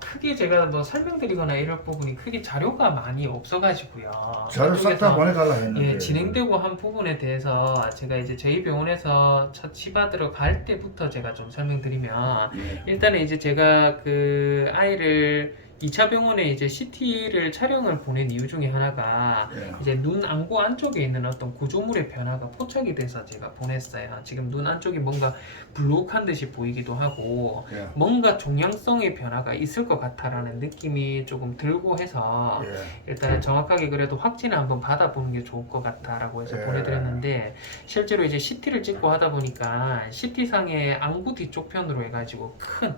크게 제가 뭐 설명드리거나 이럴 부분이 크게 자료가 많이 없어가지고요. 자료 싹 다 그쪽에서 보내달라 했는데. 예, 진행되고 한 부분에 대해서 제가 이제 저희 병원에서 첫 치받으러 갈 때부터 제가 좀 설명드리면, 예. 일단은 이제 제가 그 아이를 2차 병원에 이제 CT를 촬영을 보낸 이유 중에 하나가 예. 이제 눈 안구 안쪽에 있는 어떤 구조물의 변화가 포착이 돼서 제가 보냈어요. 지금 눈 안쪽이 뭔가 불룩한 듯이 보이기도 하고 예. 뭔가 종양성의 변화가 있을 것 같다라는 느낌이 조금 들고 해서 예. 일단은 정확하게 그래도 확진을 한번 받아보는 게 좋을 것 같다라고 해서 보내드렸는데, 실제로 이제 CT를 찍고 하다 보니까 CT상의 안구 뒤쪽 편으로 해가지고 큰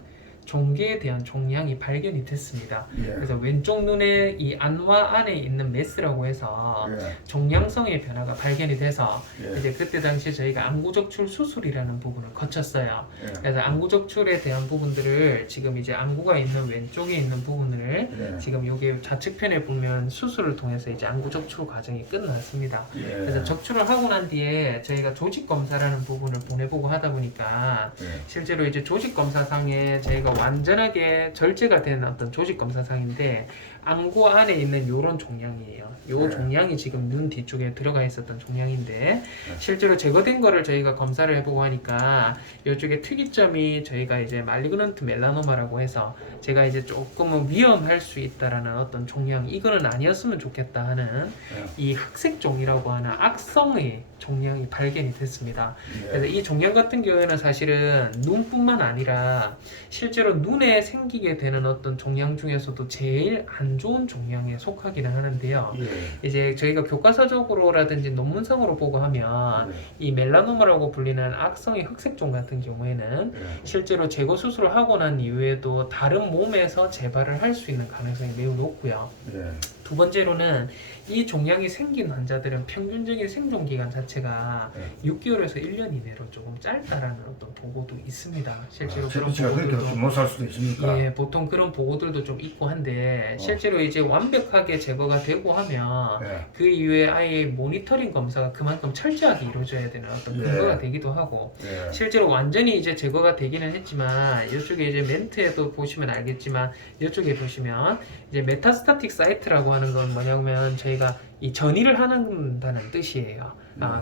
종괴에 대한 종양이 발견이 됐습니다. 예. 그래서 왼쪽 눈에 이 안와 안에 있는 메스라고 해서 예. 종양성의 변화가 발견이 돼서 예. 이제 그때 당시에 저희가 안구적출 수술이라는 부분을 거쳤어요. 예. 그래서 안구적출에 대한 부분들을 지금 이제 안구가 있는 왼쪽에 있는 부분을 예. 지금 여기 좌측편에 보면 수술을 통해서 이제 안구적출 과정이 끝났습니다. 예. 그래서 적출을 하고 난 뒤에 저희가 조직 검사라는 부분을 보내보고 하다 보니까 예. 실제로 이제 조직 검사상에 저희가 완전하게 절제가 된 어떤 조직 검사상인데, 안구 안에 있는 요런 종양이에요. 요 네. 종양이 지금 눈 뒤쪽에 들어가 있었던 종양인데, 실제로 제거된 거를 저희가 검사를 해보고 하니까 이쪽에 특이점이 저희가 이제 말리그넌트 멜라노마라고 해서 제가 이제 조금은 위험할 수 있다라는 어떤 종양, 이거는 아니었으면 좋겠다 하는 이 흑색종이라고 하는 악성의 종양이 발견이 됐습니다. 그래서 이 종양 같은 경우에는 사실은 눈뿐만 아니라 실제로 눈에 생기게 되는 어떤 종양 중에서도 제일 안 좋은 종양에 속하기는 하는데요. 예. 이제 저희가 교과서적으로라든지 논문성으로 보고 하면 이 멜라노마라고 불리는 악성의 흑색종 같은 경우에는 예. 실제로 제거 수술을 하고 난 이후에도 다른 몸에서 재발을 할 수 있는 가능성이 매우 높고요. 예. 두 번째로는 이 종양이 생긴 환자들은 평균적인 생존 기간 자체가 6개월에서 1년 이내로 조금 짧다라는 어떤 보고도 있습니다. 실제로 그런 제가 그렇게 보고들도 못 살 수도 있으니까. 예, 보통 그런 보고들도 좀 있고 한데, 실제로 이제 완벽하게 제거가 되고 하면 예. 그 이후에 아예 모니터링 검사가 그만큼 철저하게 이루어져야 되는 어떤 예. 근거가 되기도 하고, 예. 실제로 완전히 이제 제거가 되기는 했지만 이쪽에 이제 멘트에도 보시면 알겠지만 이쪽에 보시면 이제 메타스타틱 사이트라고 하는 건 뭐냐면 저희가 이 전이를 한다는 뜻이에요.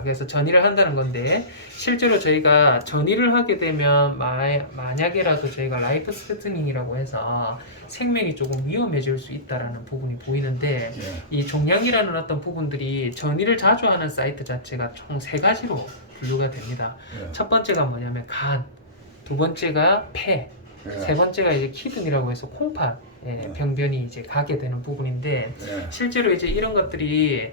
그래서 전이를 한다는 건데, 실제로 저희가 전이를 하게 되면 만약에라도 저희가 라이프 스레트닝이라고 해서 생명이 조금 위험해질 수 있다라는 부분이 보이는데, 예. 이 종양이라는 어떤 부분들이 전이를 자주 하는 사이트 자체가 총 3가지로 분류가 됩니다. 예. 첫 번째가 뭐냐면 간, 두 번째가 폐, 예. 세 번째가 이제 키드니라고 해서 콩팥 병변이 이제 가게 되는 부분인데, 예. 실제로 이제 이런 것들이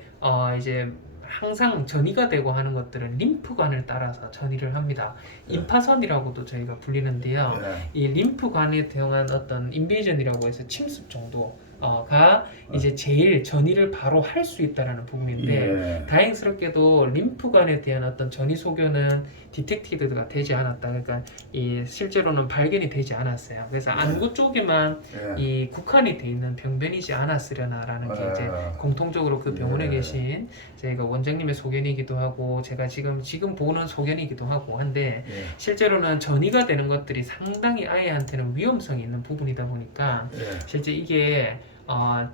이제 항상 전이가 되고 하는 것들은 림프관을 따라서 전이를 합니다. 임파선이라고도 저희가 불리는데요. 예. 이 림프관에 대한 어떤 인베이전이라고 해서 침습 정도가 이제 제일 전이를 바로 할 수 있다라는 부분인데, 예. 다행스럽게도 림프관에 대한 어떤 전이 소견은 디텍티드가 되지 않았다. 그러니까 이 실제로는 발견이 되지 않았어요. 그래서 안구 쪽에만 예. 이 국한이 돼 있는 병변이지 않았으려나라는 게 이제 공통적으로 그 병원에 예. 계신 저희가 원장님의 소견이기도 하고 제가 지금 보는 소견이기도 하고 한데, 예. 실제로는 전이가 되는 것들이 상당히 아이한테는 위험성이 있는 부분이다 보니까 예. 실제 이게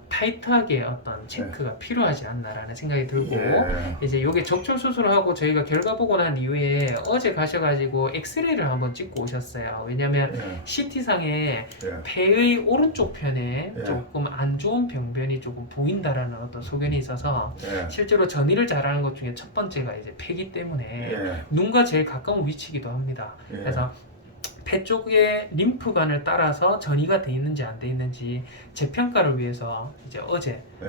타이트하게 어떤 체크가 필요하지 않나라는 생각이 들고, 예. 이제 요게 적출 수술을 하고 저희가 결과 보고 난 이후에 어제 가셔가지고 엑스레이를 한번 찍고 오셨어요. 왜냐면 예. CT상에 예. 폐의 오른쪽 편에 예. 조금 안 좋은 병변이 조금 보인다라는 어떤 소견이 있어서, 예. 실제로 전이를 잘하는 것 중에 첫 번째가 이제 폐기 때문에 예. 눈과 제일 가까운 위치이기도 합니다. 예. 그래서 폐 쪽에 림프관을 따라서 전이가 돼 있는지 안 돼 있는지 재평가를 위해서 이제 어제 예.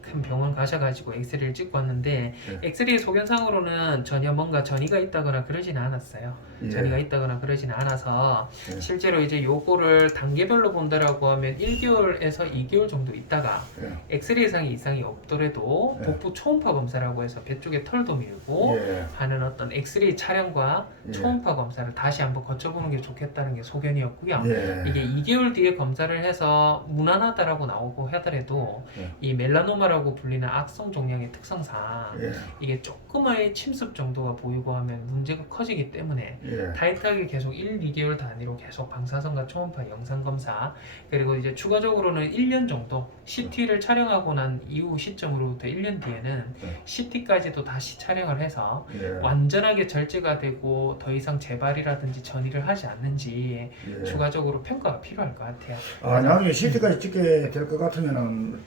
큰 병원 가셔가지고 엑스레이를 찍고 왔는데, 엑스레이 소견상으로는 전혀 뭔가 전이가 있다거나 그러지는 않았어요. 예. 전이가 있다거나 그러지는 않아서 예. 실제로 이제 요거를 단계별로 본다라고 하면 1개월에서 2개월 정도 있다가 예. 엑스레이상의 이상이 없더라도 예. 복부 초음파 검사라고 해서 배 쪽에 털도 밀고 예. 하는 어떤 엑스레이 촬영과 예. 초음파 검사를 다시 한번 거쳐보는 게 좋겠다는 게 소견이었고요. 예. 이게 2개월 뒤에 검사를 해서 무난하다라고 나오고 하더라도 예. 이 멜라노마라고 불리는 악성 종양의 특성상 예. 이게 조금의 침습 정도가 보이고 하면 문제가 커지기 때문에 예. 타이트하게 계속 1, 2개월 단위로 계속 방사선과 초음파 영상 검사, 그리고 이제 추가적으로는 1년 정도 CT를 촬영하고 난 이후 시점으로부터 1년 뒤에는 CT까지도 다시 촬영을 해서 예. 완전하게 절제가 되고 더 이상 재발이라든지 전이를 하지 않는지 예. 추가적으로 평가가 필요할 것 같아요. 아, 나중에 CT까지 찍게 될 것 같으면은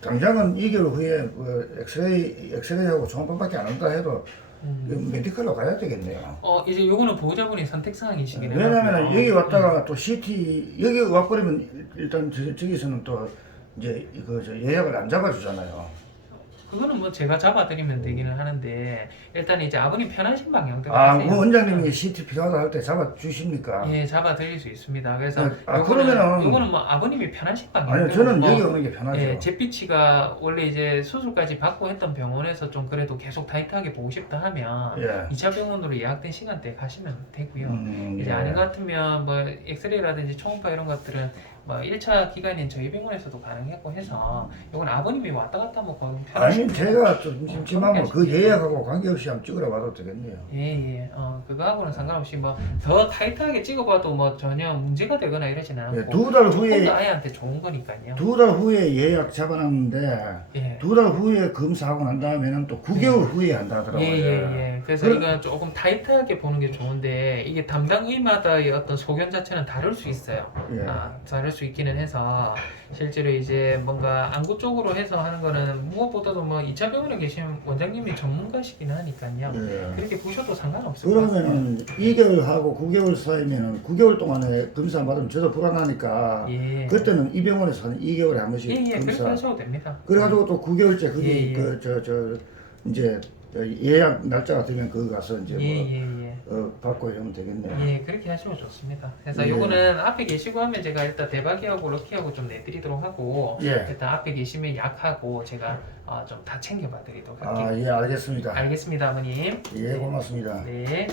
당장은 2개월 후에 엑스레이하고 초음파밖에 안 한다 해도 메디컬로 가야 되겠네요. 이제 요거는 보호자분이 선택 사항이시긴 해요. 왜냐면 여기 왔다가 또 CT 여기 와버리면 일단 저기서는 또 이제 예약을 안 잡아주잖아요. 그거는 뭐 제가 잡아드리면 되기는 하는데 일단 이제 아버님 편하신 방향대로 아, 하세요. 뭐 원장님이 CT 필요하다 할 때 잡아주십니까? 예, 잡아드릴 수 있습니다. 그래서 네, 그러면은 요거는 뭐 아버님이 편하신 방향. 아니요, 저는 여기 오는 게 편하죠. 예, 잿빛이가 원래 이제 수술까지 받고 했던 병원에서 좀 그래도 계속 타이트하게 보고 싶다 하면 예. 2차 병원으로 예약된 시간대에 가시면 되고요. 이제 예. 아닌 것 같으면 뭐 엑스레이라든지 초음파 이런 것들은 뭐 1차 기간인 저희 병원에서도 가능했고 해서 이건 아버님이 왔다 갔다 뭐 거의 아니 제가 좀 심심하면 그 예약하고 관계없이 한번 찍으러 와도 되겠네요. 예. 그거하고는 상관없이 뭐 더 타이트하게 찍어봐도 뭐 전혀 문제가 되거나 이러지는 않고 예, 2달 조금 후에 더 아이한테 좋은 거니까요. 2달 후에 예약 잡아놨는데 예. 2달 후에 검사하고 난 다음에는 또 9개월 후에 한다 하더라고요. 예. 그래서 이건 조금 타이트하게 보는 게 좋은데 이게 담당 의마다의 어떤 소견 자체는 다를 수 있어요. 예. 다를 수 있기는 해서 실제로 이제 뭔가 안구 쪽으로 해서 하는 거는 무엇보다도 뭐 2차 병원에 계신 원장님이 전문가시긴 하니까요. 예. 그렇게 보셔도 상관없을 것 같습니다. 그러면은 2개월하고 9개월 사이면은 9개월 동안에 검사 안 받으면 저도 불안하니까 예. 그때는 이 병원에서 한 2개월에 한 번씩 그렇게 검사. 하셔도 됩니다. 그래가지고 또 9개월째 거기 예. 이제 예약 날짜가 되면 거기 가서 이제 예. 받고 이러면 되겠네요. 예, 그렇게 하시면 좋습니다. 그래서 예. 요거는 앞에 계시고 하면 제가 일단 대박이하고 럭키하고 좀 내드리도록 하고 예. 일단 앞에 계시면 약하고 제가 좀 다 챙겨봐 드리도록 할게요. 아, 예, 알겠습니다. 알겠습니다, 아버님. 예, 고맙습니다. 네.